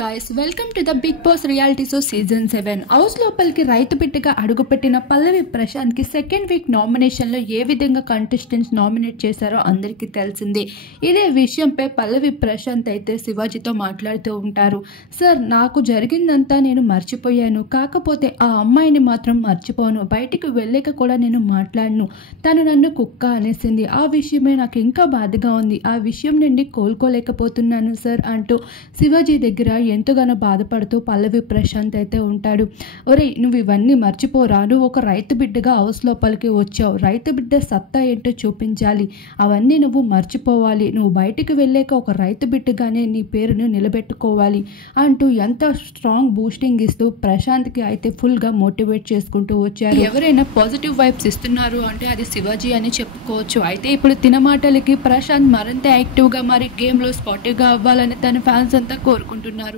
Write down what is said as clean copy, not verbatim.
Guys welcome to the Bigg Boss reality show season 7 house లోపలికి రైతు బిడ్డగా అడుగుపెట్టిన పల్లవి ప్రశాంత్ కి సెకండ్ వీక్ నామినేషన్ లో ఏ విధంగా కంటెస్టెంట్స్ నామినేట్ చేశారో అందరికీ తెలిసిందే. ఇదే విషయంపై పల్లవి ప్రశాంత్ అయితే శివాజీతో మాట్లాడుతూ ఉంటారు. సార్, నాకు జరిగిందంతా నేను మర్చిపోయాను, కాకపోతే ఆ అమ్మాయిని మాత్రం మర్చిపోను. బయటికి వెళ్ళాక కూడా నేను మాట్లాడను. తను నన్ను కుక్క అనేసింది. ఆ విషయమే నాకు ఇంకా బాధగా ఉంది. ఆ విషయం నుండి కోలుకోలేకపోతున్నాను సార్ అంటూ శివాజీ దగ్గర ఎంతగానో బాధపడుతూ పల్లవి ప్రశాంత్ అయితే ఉంటాడు. ఒరేయ్, నువ్వు ఇవన్నీ మర్చిపోరా. నువ్వు ఒక రైతు బిడ్డగా హౌస్ లోపలికి వచ్చావు. రైతు బిడ్డ సత్తా ఏంటో చూపించాలి. అవన్నీ నువ్వు మర్చిపోవాలి. నువ్వు బయటికి వెళ్ళాక ఒక రైతు బిడ్డగానే నీ పేరును నిలబెట్టుకోవాలి అంటూ ఎంత స్ట్రాంగ్ బూస్టింగ్ ఇస్తూ ప్రశాంత్కి అయితే ఫుల్గా మోటివేట్ చేసుకుంటూ వచ్చారు. ఎవరైనా పాజిటివ్ వైబ్స్ ఇస్తున్నారు అంటే అది శివాజీ అని చెప్పుకోవచ్చు. అయితే ఇప్పుడు తిన మాటలకి ప్రశాంత్ మరింత యాక్టివ్గా మరి గేమ్లో స్పాటివ్గా అవ్వాలని తన ఫ్యాన్స్ అంతా కోరుకుంటున్నారు.